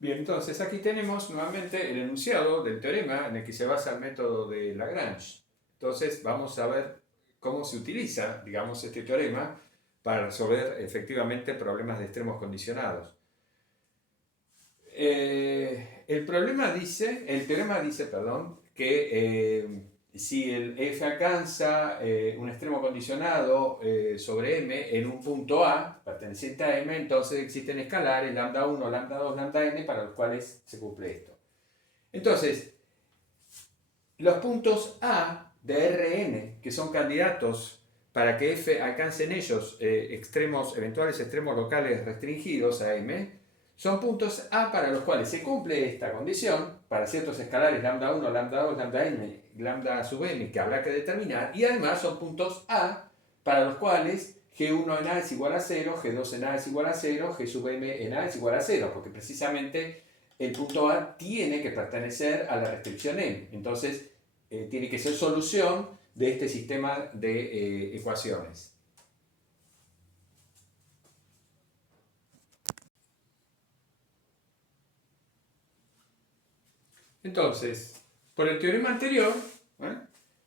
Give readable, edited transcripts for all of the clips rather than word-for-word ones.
Bien, entonces aquí tenemos nuevamente el enunciado del teorema en el que se basa el método de Lagrange. Entonces vamos a ver cómo se utiliza, digamos, este teorema para resolver efectivamente problemas de extremos condicionados. El teorema dice, perdón, que si el f alcanza un extremo condicionado sobre m en un punto A perteneciente a m, entonces existen escalares lambda 1, lambda 2, lambda n para los cuales se cumple esto. Entonces, los puntos A de Rn, que son candidatos para que f alcance en ellos eventuales extremos locales restringidos a m, son puntos A para los cuales se cumple esta condición para ciertos escalares lambda 1, lambda 2, lambda n, lambda sub n que habrá que determinar, y además son puntos A para los cuales G1 en A es igual a 0, G2 en A es igual a 0, G sub m en A es igual a 0, porque precisamente el punto A tiene que pertenecer a la restricción m. Entonces, tiene que ser solución de este sistema de ecuaciones. Entonces, por el teorema anterior,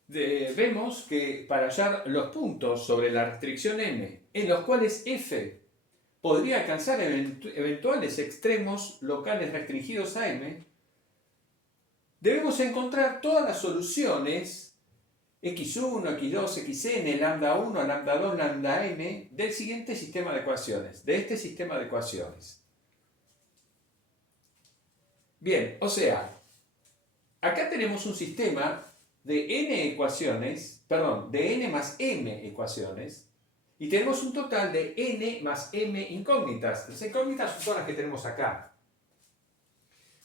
vemos que para hallar los puntos sobre la restricción m en los cuales f podría alcanzar eventuales extremos locales restringidos a m, debemos encontrar todas las soluciones x1, x2, xn, lambda 1, lambda 2, lambda n del siguiente sistema de ecuaciones, de este sistema de ecuaciones. Bien, o sea, acá tenemos un sistema de n ecuaciones, perdón, de n más m ecuaciones, y tenemos un total de n más m incógnitas. Las incógnitas son las que tenemos acá.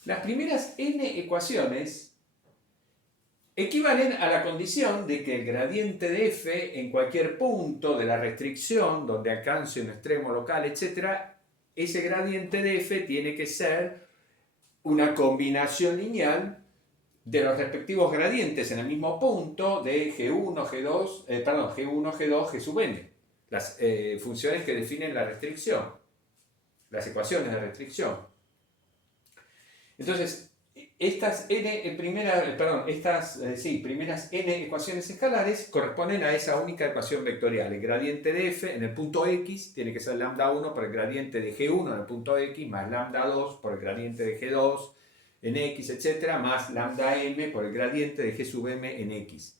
Las primeras n ecuaciones equivalen a la condición de que el gradiente de f en cualquier punto de la restricción donde alcance un extremo local, etc., ese gradiente de f tiene que ser una combinación lineal de los respectivos gradientes en el mismo punto de G1, G2, G1, G2, G sub n, las funciones que definen la restricción, las ecuaciones de restricción. Entonces, estas primeras n ecuaciones escalares corresponden a esa única ecuación vectorial. El gradiente de f en el punto x tiene que ser lambda 1 por el gradiente de g1 en el punto x, más lambda 2 por el gradiente de g2 en x, etc., más lambda m por el gradiente de g sub m en x.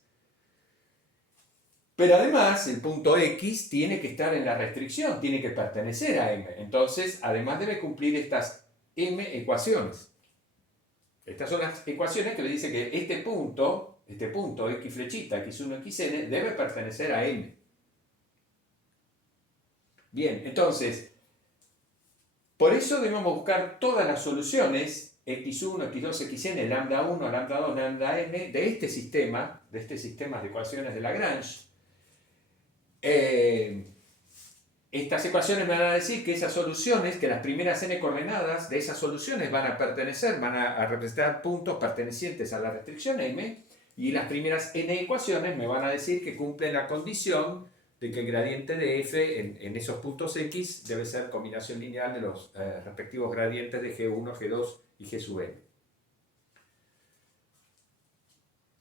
Pero además, el punto x tiene que estar en la restricción, tiene que pertenecer a m. Entonces, además debe cumplir estas m ecuaciones. Estas son las ecuaciones que le dicen que este punto x flechita, x1, xn, debe pertenecer a m. Bien, entonces, por eso debemos buscar todas las soluciones x1, x2, xn, lambda 1, lambda 2, lambda n de este sistema de ecuaciones de Lagrange. Estas ecuaciones me van a decir que esas soluciones, que las primeras n coordenadas de esas soluciones van a representar puntos pertenecientes a la restricción m, y las primeras n ecuaciones me van a decir que cumplen la condición de que el gradiente de f en esos puntos x debe ser combinación lineal de los respectivos gradientes de g1, g2 y g sub n.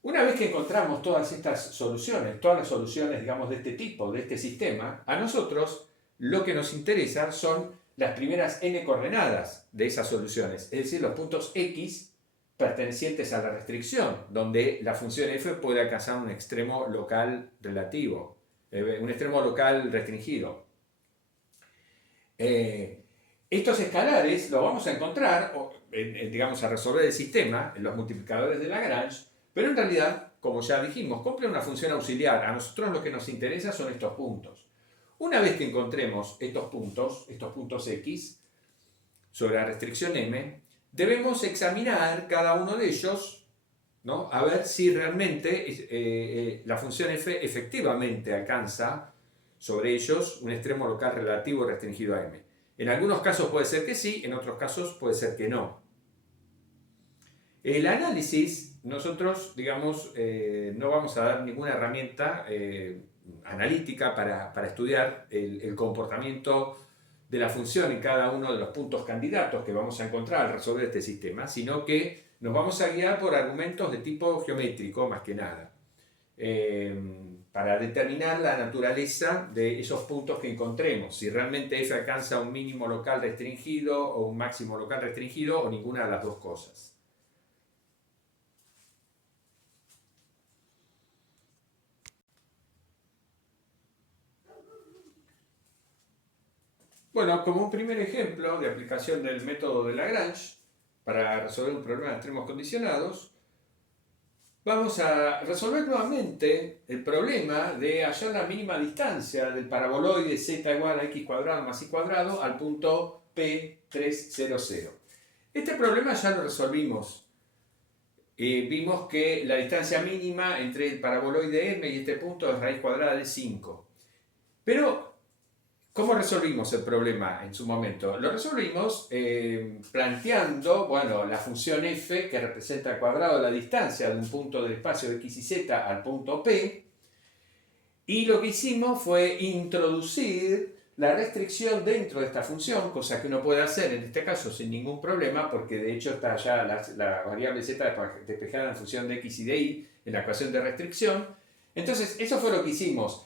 Una vez que encontramos todas estas soluciones, todas las soluciones, digamos, de este tipo, de este sistema, a nosotros lo que nos interesa son las primeras n coordenadas de esas soluciones, es decir, los puntos x pertenecientes a la restricción, donde la función f puede alcanzar un extremo local relativo, un extremo local restringido. Estos escalares los vamos a encontrar, digamos, a resolver el sistema, en los multiplicadores de Lagrange, pero en realidad, como ya dijimos, cumplen una función auxiliar. A nosotros lo que nos interesa son estos puntos. Una vez que encontremos estos puntos x, sobre la restricción m, debemos examinar cada uno de ellos, ¿no?, a ver si realmente la función f efectivamente alcanza sobre ellos un extremo local relativo restringido a m. En algunos casos puede ser que sí, en otros casos puede ser que no. El análisis, nosotros, digamos, no vamos a dar ninguna herramienta analítica para estudiar el comportamiento de la función en cada uno de los puntos candidatos que vamos a encontrar al resolver este sistema, sino que nos vamos a guiar por argumentos de tipo geométrico más que nada, para determinar la naturaleza de esos puntos que encontremos, si realmente f alcanza un mínimo local restringido o un máximo local restringido o ninguna de las dos cosas. Bueno, como un primer ejemplo de aplicación del método de Lagrange para resolver un problema de extremos condicionados, vamos a resolver nuevamente el problema de hallar la mínima distancia del paraboloide z igual a x cuadrado más y cuadrado al punto P300. Este problema ya lo resolvimos. Vimos que la distancia mínima entre el paraboloide m y este punto es raíz cuadrada de 5. Pero ¿cómo resolvimos el problema en su momento? Lo resolvimos planteando, bueno, la función f que representa al cuadrado la distancia de un punto del espacio de x y z al punto P, y lo que hicimos fue introducir la restricción dentro de esta función, cosa que uno puede hacer en este caso sin ningún problema, porque de hecho está ya la variable z despejada en función de x y de y en la ecuación de restricción. Entonces, eso fue lo que hicimos.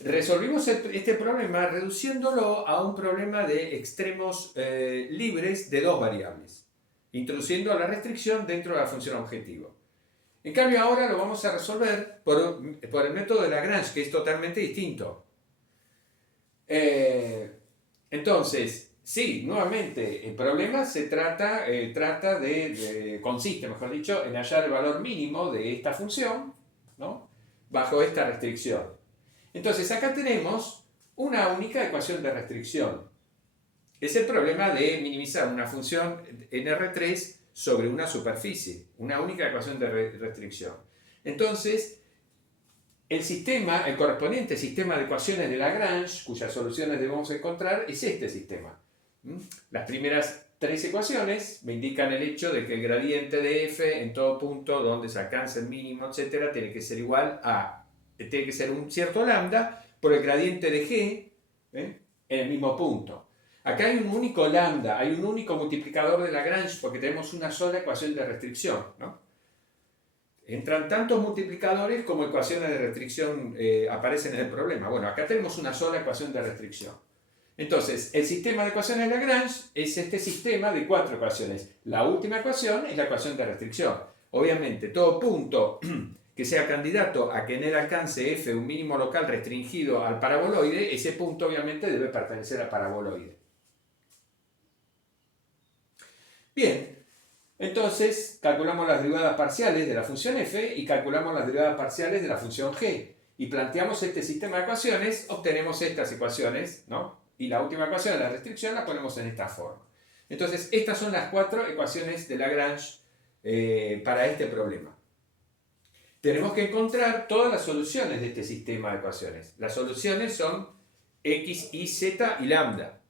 Resolvimos este problema reduciéndolo a un problema de extremos libres de dos variables, introduciendo la restricción dentro de la función objetivo. En cambio, ahora lo vamos a resolver por el método de Lagrange, que es totalmente distinto. Entonces, sí, nuevamente, el problema se consiste, mejor dicho, en hallar el valor mínimo de esta función, ¿no?, bajo esta restricción. Entonces, acá tenemos una única ecuación de restricción. Es el problema de minimizar una función en R3 sobre una superficie. Una única ecuación de restricción. Entonces, el correspondiente sistema de ecuaciones de Lagrange, cuyas soluciones debemos encontrar, es este sistema. Las primeras tres ecuaciones me indican el hecho de que el gradiente de f en todo punto donde se alcanza el mínimo, etc., tiene que ser igual a tiene que ser un cierto lambda por el gradiente de g en el mismo punto. Acá hay un único lambda, hay un único multiplicador de Lagrange porque tenemos una sola ecuación de restricción, ¿no? Entran tantos multiplicadores como ecuaciones de restricción aparecen en el problema. Bueno, acá tenemos una sola ecuación de restricción. Entonces, el sistema de ecuaciones de Lagrange es este sistema de cuatro ecuaciones. La última ecuación es la ecuación de restricción. Obviamente, todo punto que sea candidato a que en él alcance f un mínimo local restringido al paraboloide, ese punto obviamente debe pertenecer al paraboloide. Bien, entonces calculamos las derivadas parciales de la función f y calculamos las derivadas parciales de la función g. Y planteamos este sistema de ecuaciones, obtenemos estas ecuaciones, ¿no? Y la última ecuación de la restricción la ponemos en esta forma. Entonces, estas son las cuatro ecuaciones de Lagrange para este problema. Tenemos que encontrar todas las soluciones de este sistema de ecuaciones. Las soluciones son x, y, z y lambda.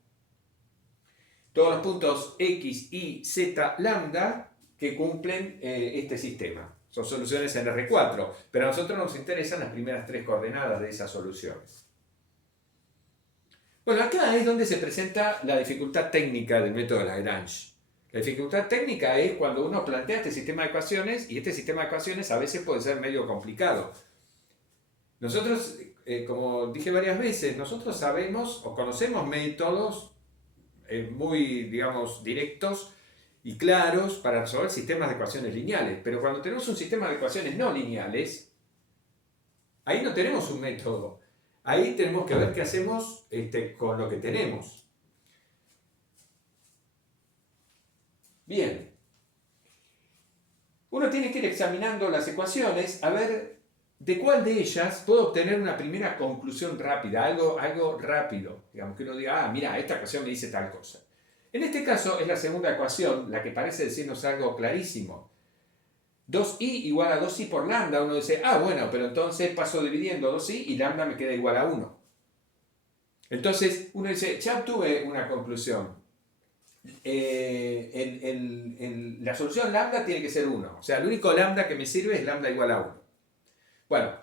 Todos los puntos x, y, z, lambda que cumplen este sistema. Son soluciones en R4, pero a nosotros nos interesan las primeras tres coordenadas de esas soluciones. Bueno, acá es donde se presenta la dificultad técnica del método de Lagrange. La dificultad técnica es cuando uno plantea este sistema de ecuaciones, y este sistema de ecuaciones a veces puede ser medio complicado. Nosotros, como dije varias veces, nosotros sabemos o conocemos métodos muy, digamos, directos y claros para resolver sistemas de ecuaciones lineales. Pero cuando tenemos un sistema de ecuaciones no lineales, ahí no tenemos un método. Ahí tenemos que ver qué hacemos con lo que tenemos. Bien, uno tiene que ir examinando las ecuaciones a ver de cuál de ellas puedo obtener una primera conclusión rápida, algo rápido, digamos que uno diga, mira, esta ecuación me dice tal cosa. En este caso es la segunda ecuación la que parece decirnos algo clarísimo. 2i igual a 2i por lambda, uno dice, bueno, pero entonces paso dividiendo 2i y lambda me queda igual a 1. Entonces uno dice, ya obtuve una conclusión. La solución lambda tiene que ser 1. O sea, el único lambda que me sirve es lambda igual a 1. Bueno,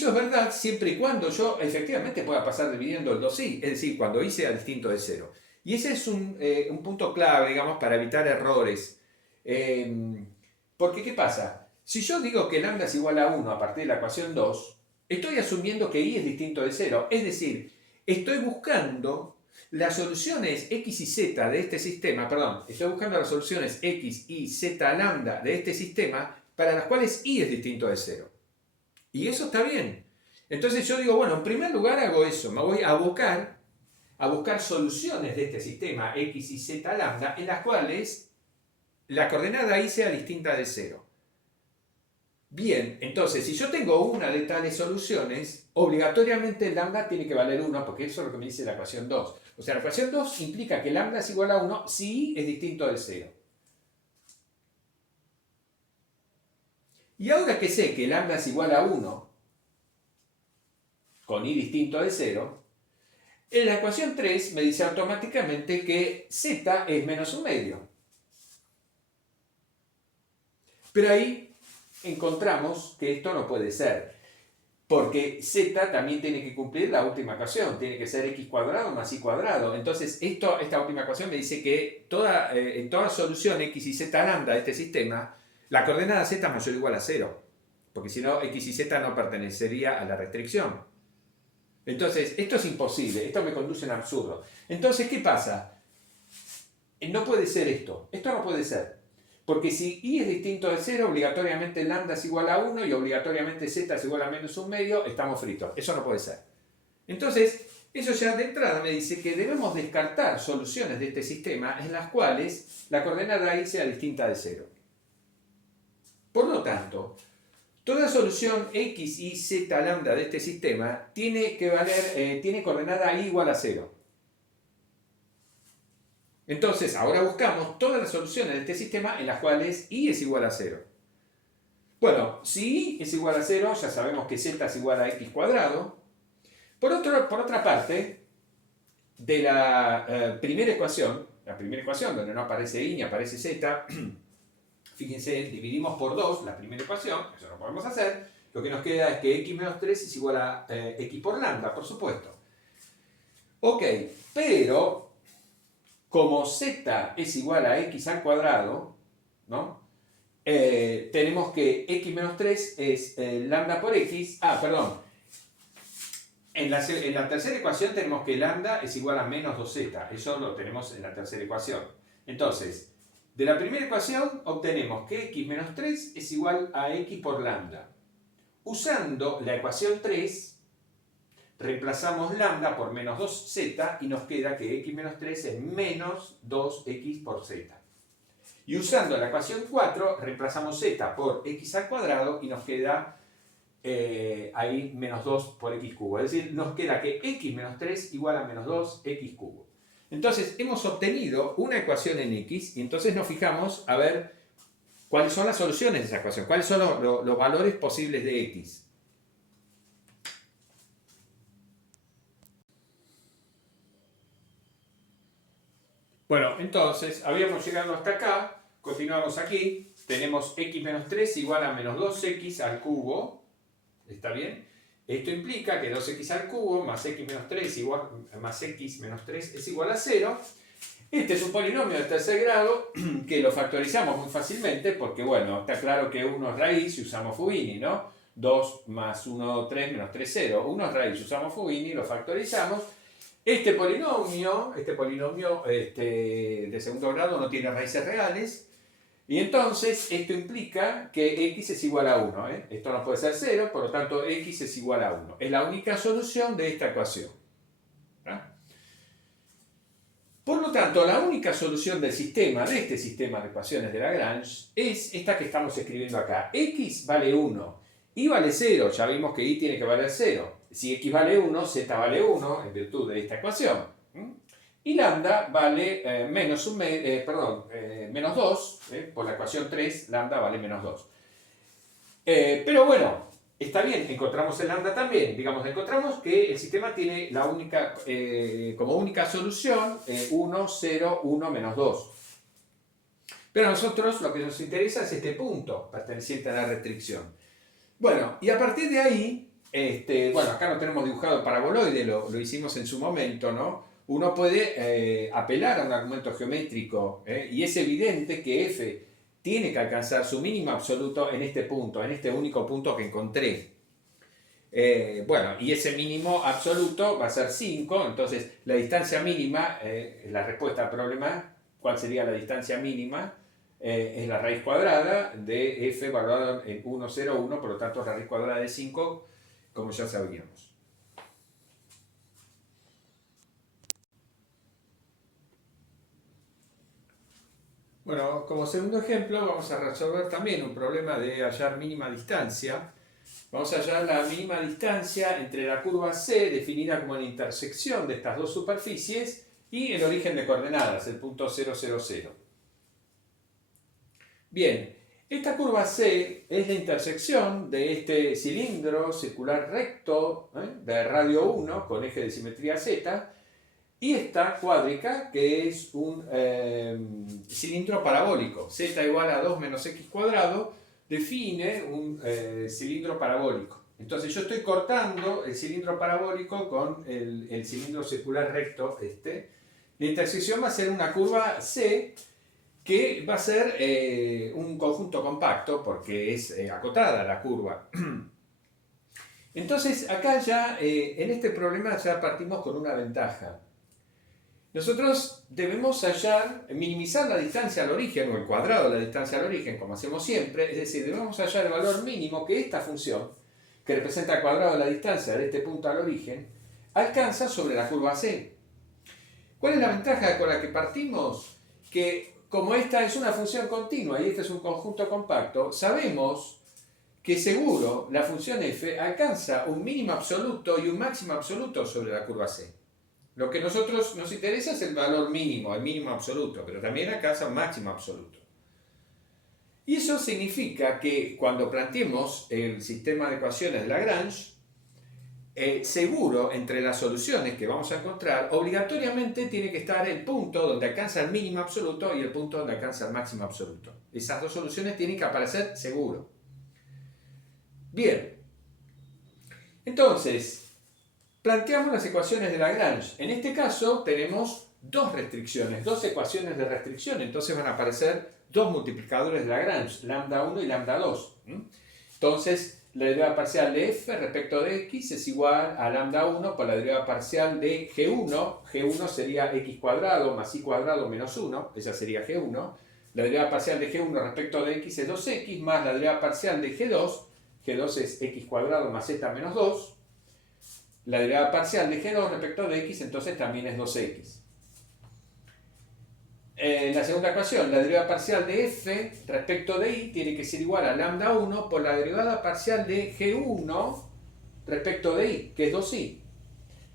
eso es verdad siempre y cuando yo efectivamente pueda pasar dividiendo el 2i, es decir, cuando i sea distinto de 0. Y ese es un punto clave, digamos, para evitar errores. Porque, ¿qué pasa? Si yo digo que lambda es igual a 1 a partir de la ecuación 2, estoy asumiendo que i es distinto de 0. Es decir, estoy buscando las soluciones x y z de este sistema, perdón, estoy buscando las soluciones x, y, z, lambda de este sistema para las cuales i es distinto de 0. Y eso está bien. Entonces yo digo, bueno, en primer lugar hago eso, me voy a buscar soluciones de este sistema x y z lambda en las cuales la coordenada i sea distinta de 0. Bien, entonces si yo tengo una de tales soluciones, obligatoriamente lambda tiene que valer 1, porque eso es lo que me dice la ecuación 2. O sea, la ecuación 2 implica que lambda es igual a 1 si i es distinto de 0. Y ahora que sé que lambda es igual a 1, con i distinto de 0, en la ecuación 3 me dice automáticamente que z es menos un medio. Pero ahí encontramos que esto no puede ser, porque z también tiene que cumplir la última ecuación, tiene que ser x cuadrado más y cuadrado. Entonces esta última ecuación me dice que en toda solución x y z lambda de este sistema, la coordenada z es mayor o igual a 0, porque si no x y z no pertenecería a la restricción. Entonces, esto es imposible, esto me conduce a un absurdo. Entonces, ¿qué pasa? No puede ser esto no puede ser. Porque si i es distinto de 0, obligatoriamente lambda es igual a 1 y obligatoriamente z es igual a menos un medio, estamos fritos. Eso no puede ser. Entonces, eso ya de entrada me dice que debemos descartar soluciones de este sistema en las cuales la coordenada i sea distinta de 0. Por lo tanto, toda solución x, y, z, lambda de este sistema tiene coordenada i igual a 0. Entonces, ahora buscamos todas las soluciones de este sistema en las cuales i es igual a 0. Bueno, si i es igual a 0, ya sabemos que z es igual a x cuadrado. Por otra parte, de la primera ecuación donde no aparece i ni aparece z, fíjense, dividimos por 2 la primera ecuación, eso lo podemos hacer. Lo que nos queda es que x menos 3 es igual a x por lambda, por supuesto. Ok, pero como z es igual a x al cuadrado, ¿no? Tenemos que x menos 3 es lambda por x. Perdón. En la tercera ecuación tenemos que lambda es igual a menos 2z. Eso lo tenemos en la tercera ecuación. Entonces, de la primera ecuación obtenemos que x menos 3 es igual a x por lambda. Usando la ecuación 3, reemplazamos lambda por menos 2z y nos queda que x menos 3 es menos 2x por z. Y usando la ecuación 4, reemplazamos z por x al cuadrado y nos queda ahí menos 2 por x cubo. Es decir, nos queda que x menos 3 igual a menos 2x cubo. Entonces, hemos obtenido una ecuación en x y entonces nos fijamos a ver cuáles son las soluciones de esa ecuación, cuáles son los valores posibles de x. Bueno, entonces, habíamos llegado hasta acá, continuamos aquí, tenemos x menos 3 igual a menos 2x al cubo, ¿está bien? Esto implica que 2x al cubo más x menos 3 más x menos 3 es igual a 0. Este es un polinomio de tercer grado que lo factorizamos muy fácilmente porque, bueno, está claro que 1 es raíz y usamos Fubini, ¿no? 2 más 1, 3 menos 3, 0. 1 es raíz, usamos Fubini, lo factorizamos. Este polinomio de segundo grado no tiene raíces reales. Y entonces esto implica que x es igual a 1. Esto no puede ser 0, por lo tanto x es igual a 1. Es la única solución de esta ecuación. Por lo tanto, la única solución del sistema, de este sistema de ecuaciones de Lagrange, es esta que estamos escribiendo acá. X vale 1, y vale 0, ya vimos que y tiene que valer 0. Si x vale 1, z vale 1, en virtud de esta ecuación. Y lambda vale menos 2, por la ecuación 3, lambda vale menos 2. Pero bueno, está bien, encontramos el lambda también. Digamos, encontramos que el sistema tiene como única solución 1, 0, 1, menos 2. Pero a nosotros lo que nos interesa es este punto perteneciente a la restricción. Bueno, y a partir de ahí bueno, acá no tenemos dibujado el paraboloide, lo hicimos en su momento, ¿no? Uno puede apelar a un argumento geométrico, y es evidente que f tiene que alcanzar su mínimo absoluto en este punto, en este único punto que encontré. Bueno, y ese mínimo absoluto va a ser 5, entonces la distancia mínima, la respuesta al problema, ¿cuál sería la distancia mínima? Es la raíz cuadrada de f evaluado en 1, 0, 1, por lo tanto la raíz cuadrada de 5, como ya sabíamos. Bueno, como segundo ejemplo vamos a resolver también un problema de hallar mínima distancia. Vamos a hallar la mínima distancia entre la curva C, definida como la intersección de estas dos superficies, y el origen de coordenadas, el punto 0, 0, 0. Bien, esta curva C es la intersección de este cilindro circular recto de radio 1 con eje de simetría Z y esta cuádrica que es un cilindro parabólico. Z igual a 2 menos x cuadrado define un cilindro parabólico. Entonces yo estoy cortando el cilindro parabólico con el cilindro circular recto este. La intersección va a ser una curva C que va a ser un conjunto compacto porque es acotada la curva. Entonces acá ya en este problema ya partimos con una ventaja. Nosotros debemos minimizar la distancia al origen o el cuadrado de la distancia al origen como hacemos siempre, es decir, debemos hallar el valor mínimo que esta función, que representa el cuadrado de la distancia de este punto al origen, alcanza sobre la curva C. ¿Cuál es la ventaja con la que partimos? Que como esta es una función continua y este es un conjunto compacto, sabemos que seguro la función f alcanza un mínimo absoluto y un máximo absoluto sobre la curva C. Lo que a nosotros nos interesa es el valor mínimo, el mínimo absoluto, pero también alcanza un máximo absoluto. Y eso significa que cuando planteemos el sistema de ecuaciones de Lagrange, seguro entre las soluciones que vamos a encontrar, obligatoriamente tiene que estar el punto donde alcanza el mínimo absoluto y el punto donde alcanza el máximo absoluto. Esas dos soluciones tienen que aparecer seguro. Bien, entonces, planteamos las ecuaciones de Lagrange. En este caso tenemos dos restricciones, dos ecuaciones de restricción, entonces van a aparecer dos multiplicadores de Lagrange, lambda 1 y lambda 2. Entonces, la derivada parcial de f respecto de x es igual a lambda 1 por la derivada parcial de g1. G1 sería x cuadrado más y cuadrado menos 1, esa sería g1. La derivada parcial de g1 respecto de x es 2x, más la derivada parcial de g2. G2 es x cuadrado más z menos 2. La derivada parcial de g2 respecto de x entonces también es 2x. La segunda ecuación, la derivada parcial de f respecto de y tiene que ser igual a lambda 1 por la derivada parcial de g1 respecto de y, que es 2y,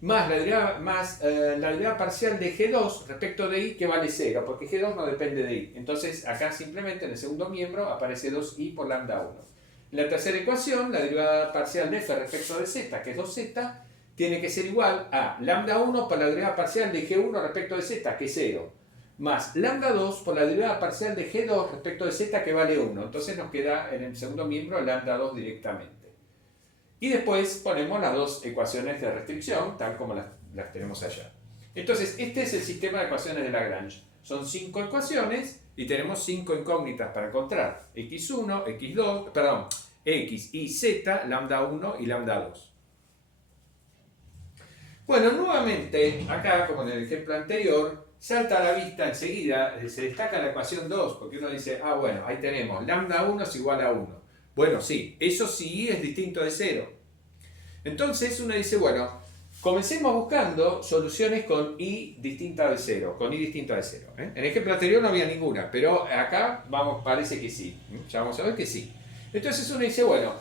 más la derivada parcial de g2 respecto de y, que vale 0, porque g2 no depende de y. Entonces acá simplemente en el segundo miembro aparece 2y por lambda 1. En la tercera ecuación, la derivada parcial de f respecto de z, que es 2z, tiene que ser igual a lambda 1 por la derivada parcial de g1 respecto de z, que es 0, más lambda 2 por la derivada parcial de g2 respecto de z, que vale 1. Entonces nos queda en el segundo miembro lambda 2 directamente. Y después ponemos las dos ecuaciones de restricción, tal como las tenemos allá. Entonces, este es el sistema de ecuaciones de Lagrange. Son 5 ecuaciones y tenemos 5 incógnitas para encontrar. x1, x2, perdón, x y z, lambda 1 y lambda 2. Bueno, nuevamente, acá, como en el ejemplo anterior, salta a la vista enseguida, se destaca la ecuación 2, porque uno dice, bueno, ahí tenemos, lambda 1 es igual a 1. Bueno, sí, eso sí es distinto de 0. Entonces uno dice, bueno, comencemos buscando soluciones con y distinta de 0, con y distinta de 0. En el ejemplo anterior no había ninguna, pero acá parece que sí. Ya vamos a ver que sí. Entonces uno dice, bueno,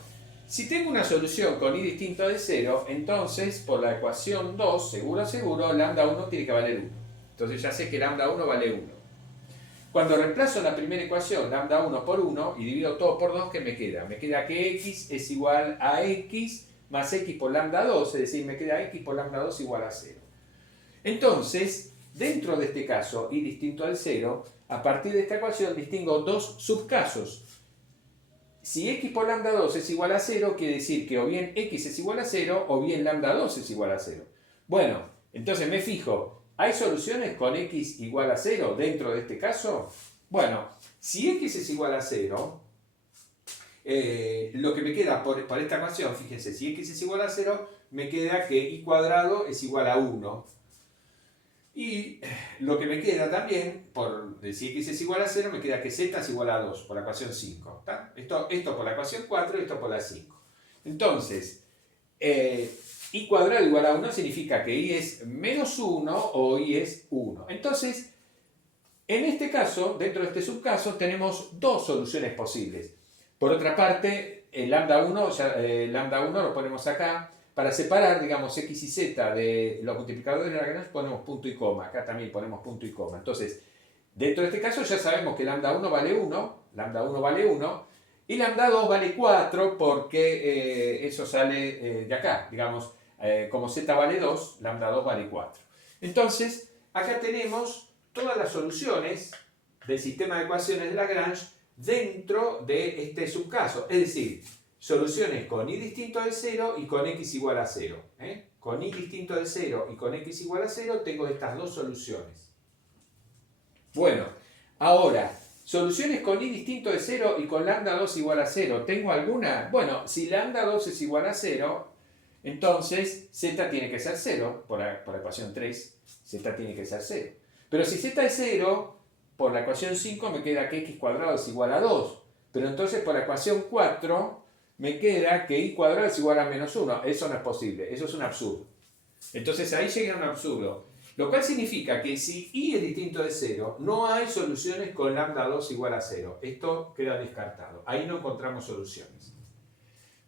si tengo una solución con y distinta de 0, entonces por la ecuación 2, seguro, lambda 1 tiene que valer 1. Entonces ya sé que lambda 1 vale 1. Cuando reemplazo la primera ecuación, lambda 1 por 1, y divido todo por 2, ¿qué me queda? Me queda que x es igual a x más x por lambda 2, es decir, me queda x por lambda 2 igual a 0. Entonces, dentro de este caso, y distinto al 0, a partir de esta ecuación distingo dos subcasos. si x por lambda 2 es igual a 0, quiere decir que o bien x es igual a 0 o bien lambda 2 es igual a 0. Bueno, entonces me fijo, ¿hay soluciones con x igual a 0 dentro de este caso? Bueno, si x es igual a 0, lo que me queda por esta ecuación, fíjense, si x es igual a 0, me queda que y cuadrado es igual a 1. Y lo que me queda también, si x es igual a 0, me queda que z es igual a 2 por la ecuación 5. ¿Tá? Esto por la ecuación 4 y esto por la 5. Entonces, y cuadrado igual a 1 significa que y es menos 1 o y es 1. Entonces, en este caso, dentro de este subcaso, tenemos dos soluciones posibles. Por otra parte, el lambda 1, lambda 1 lo ponemos acá. Para separar, digamos, x y z de los multiplicadores de Lagrange ponemos punto y coma. Acá también ponemos punto y coma. Entonces, dentro de este caso ya sabemos que lambda 1 vale 1, lambda 1 vale 1, y lambda 2 vale 4 porque eso sale de acá. Digamos, como z vale 2, lambda 2 vale 4. Entonces, acá tenemos todas las soluciones del sistema de ecuaciones de Lagrange dentro de este subcaso. Es decir, soluciones con y distinto de 0 y con x igual a 0. Con y distinto de 0 y con x igual a 0 tengo estas dos soluciones. Bueno, ahora, soluciones con y distinto de 0 y con lambda 2 igual a 0. ¿Tengo alguna? Bueno, si lambda 2 es igual a 0, entonces z tiene que ser 0, por la ecuación 3, z tiene que ser 0. Pero si z es 0, por la ecuación 5 me queda que x cuadrado es igual a 2. Pero entonces por la ecuación 4 me queda que y cuadrado es igual a menos 1. Eso no es posible, eso es un absurdo. Entonces ahí llega un absurdo. Lo cual significa que si y es distinto de 0, no hay soluciones con lambda 2 igual a 0. Esto queda descartado. Ahí no encontramos soluciones.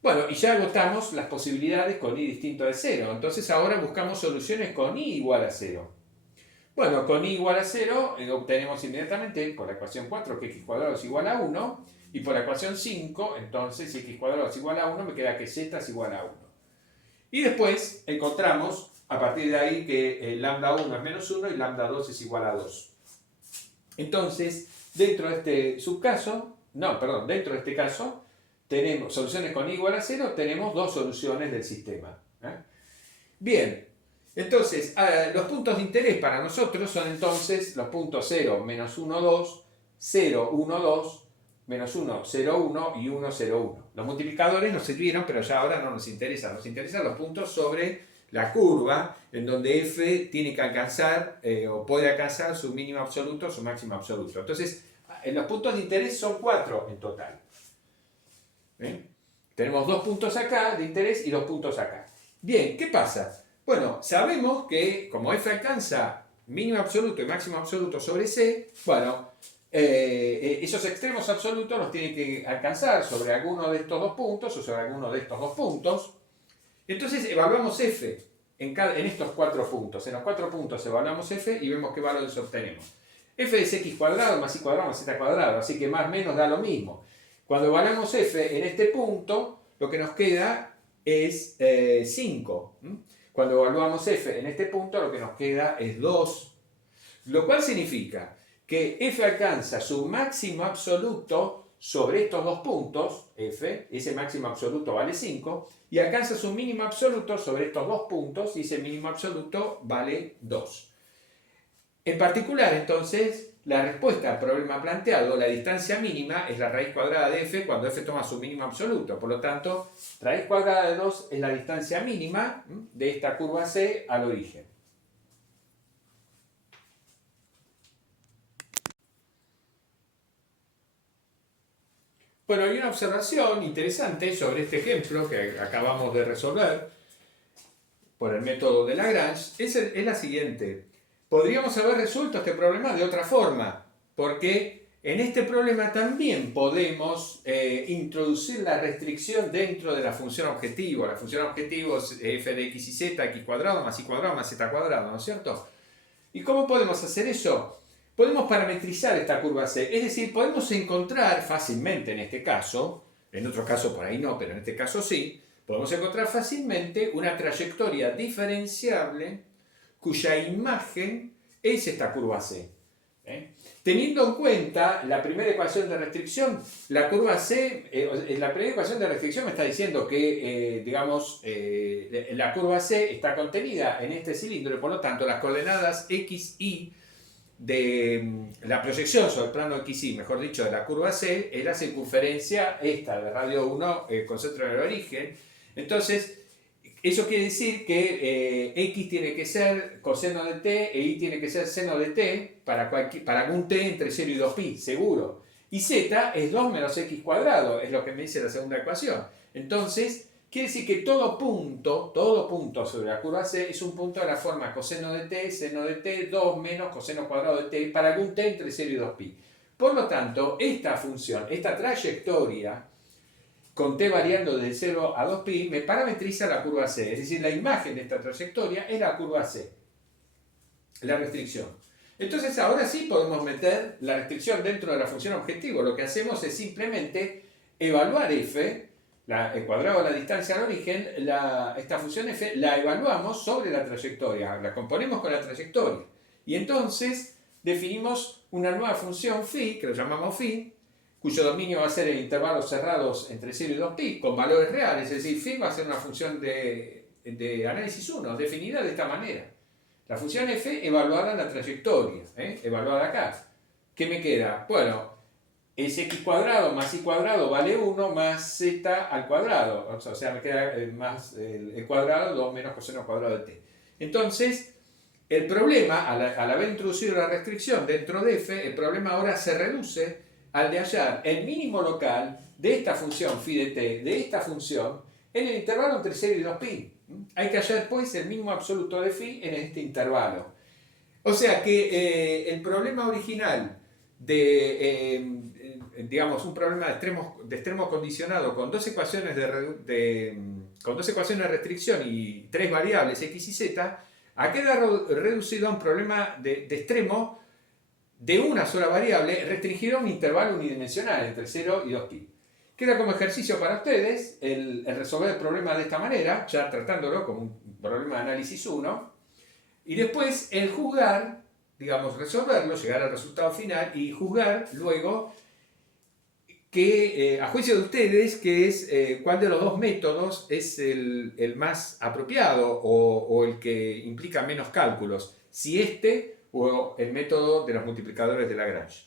Bueno, y ya agotamos las posibilidades con y distinto de 0. Entonces ahora buscamos soluciones con y igual a 0. Bueno, con y igual a 0 obtenemos inmediatamente por la ecuación 4 que x cuadrado es igual a 1. Y por la ecuación 5, entonces, si x cuadrado es igual a 1, me queda que z es igual a 1. Y después encontramos, a partir de ahí, que lambda 1 es menos 1 y lambda 2 es igual a 2. Entonces, dentro de este subcaso, dentro de este caso, tenemos soluciones con y igual a 0, tenemos dos soluciones del sistema. Bien, entonces, los puntos de interés para nosotros son entonces los puntos 0, menos 1, 2, 0, 1, 2, menos 1, 0, 1 y 1, 0, 1. Los multiplicadores nos sirvieron, pero ya ahora no nos interesan. Nos interesan los puntos sobre la curva, en donde f tiene que alcanzar o puede alcanzar su mínimo absoluto o su máximo absoluto. Entonces, los puntos de interés son 4 en total. Tenemos 2 puntos acá de interés y 2 puntos acá. Bien, ¿qué pasa? Bueno, sabemos que como f alcanza mínimo absoluto y máximo absoluto sobre c, bueno, esos extremos absolutos los tiene que alcanzar sobre alguno de estos dos puntos o sobre alguno de estos dos puntos. Entonces evaluamos f en estos 4 puntos. En los 4 puntos evaluamos f y vemos qué valores obtenemos. F es x cuadrado más y cuadrado más z cuadrado, así que más o menos da lo mismo. Cuando evaluamos f en este punto, lo que nos queda es 5. Cuando evaluamos f en este punto, lo que nos queda es 2. Lo cual significa que f alcanza su máximo absoluto sobre estos dos puntos, f, ese máximo absoluto vale 5, y alcanza su mínimo absoluto sobre estos dos puntos, y ese mínimo absoluto vale 2. En particular, entonces, la respuesta al problema planteado, la distancia mínima, es la raíz cuadrada de f cuando f toma su mínimo absoluto. Por lo tanto, raíz cuadrada de 2 es la distancia mínima de esta curva C al origen. Bueno, hay una observación interesante sobre este ejemplo que acabamos de resolver por el método de Lagrange. Es la siguiente. Podríamos haber resuelto este problema de otra forma, porque en este problema también podemos introducir la restricción dentro de la función objetivo. La función objetivo es f de x y z, x cuadrado más y cuadrado más z cuadrado, ¿no es cierto? ¿Y cómo podemos hacer eso? Podemos parametrizar esta curva C, es decir, podemos encontrar fácilmente en este caso, en otro caso por ahí no, pero en este caso sí, podemos encontrar fácilmente una trayectoria diferenciable cuya imagen es esta curva C. Teniendo en cuenta la primera ecuación de restricción, la curva C, la primera ecuación de restricción me está diciendo que, la curva C está contenida en este cilindro y por lo tanto las coordenadas x, y de la proyección sobre el plano XY, mejor dicho, de la curva C, es la circunferencia esta de radio 1 con centro en el origen. Entonces, eso quiere decir que X tiene que ser coseno de t e Y tiene que ser seno de t para algún t entre 0 y 2pi, seguro. Y Z es 2 menos X cuadrado, es lo que me dice la segunda ecuación. Entonces, quiere decir que todo punto sobre la curva C es un punto de la forma coseno de t, seno de t, 2 menos coseno cuadrado de t para algún t entre 0 y 2pi. Por lo tanto, esta función, esta trayectoria, con t variando de 0 a 2pi, me parametriza la curva C. Es decir, la imagen de esta trayectoria es la curva C, la restricción. Entonces, ahora sí podemos meter la restricción dentro de la función objetivo. Lo que hacemos es simplemente evaluar f, el cuadrado de la distancia al origen, esta función f la evaluamos sobre la trayectoria, la componemos con la trayectoria. Y entonces definimos una nueva función phi, que lo llamamos phi, cuyo dominio va a ser en intervalos cerrados entre 0 y 2pi, con valores reales, es decir, phi va a ser una función de análisis 1, definida de esta manera. La función f evaluada en la trayectoria, evaluada acá. ¿Qué me queda? Bueno, es x cuadrado más y cuadrado vale 1 más z al cuadrado. O sea, me queda más el cuadrado, 2 menos coseno cuadrado de t. Entonces, el problema, al haber introducido la restricción dentro de f, el problema ahora se reduce al de hallar el mínimo local de esta función phi de t, de esta función, en el intervalo entre 0 y 2pi. Hay que hallar pues el mínimo absoluto de phi en este intervalo. O sea que el problema original de, digamos, un problema de extremo condicionado con dos ecuaciones de restricción y tres variables x y z, ha quedado reducido a un problema de extremo de una sola variable restringido a un intervalo unidimensional entre 0 y 2pi. Queda como ejercicio para ustedes el resolver el problema de esta manera, ya tratándolo como un problema de análisis 1, y después el juzgar, digamos, resolverlo, llegar al resultado final y juzgar luego que, a juicio de ustedes, que es cuál de los dos métodos es el más apropiado o el que implica menos cálculos, si este o el método de los multiplicadores de Lagrange.